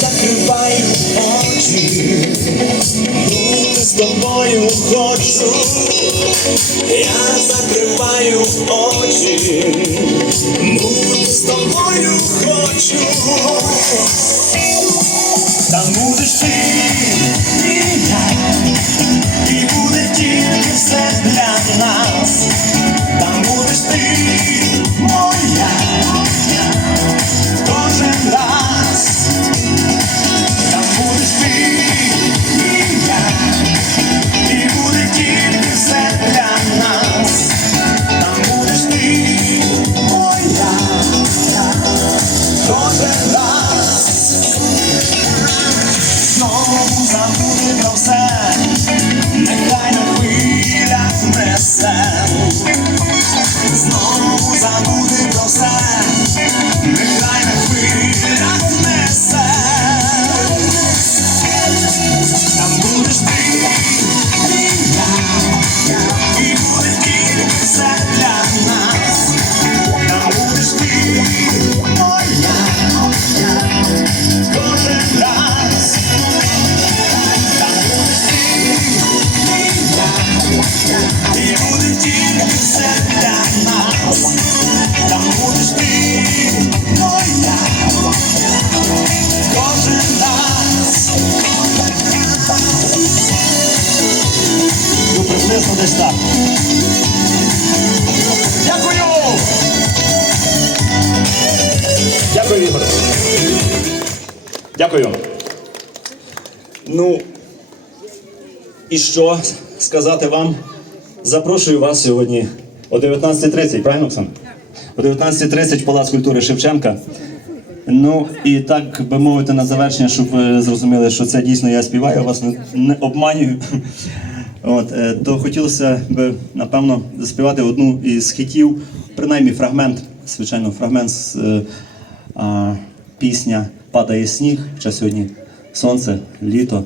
закривай очі, бути з тобою хочу, я закриваю очі, бути з тобою хочу, там будеш ти. I'm десь так. Дякую! Дякую. Дякую. Ну, і що сказати вам? Запрошую вас сьогодні о 19.30, правильно, Оксан? О 19.30 Палац культури Шевченка. Ну і так би мовити на завершення, щоб ви зрозуміли, що це дійсно я співаю, вас не, не обманюю. От, е, то хотілося б, напевно, заспівати одну із хітів, принаймні фрагмент, звичайно, фрагмент з е, а, пісня Падає сніг, хоча сьогодні сонце, літо.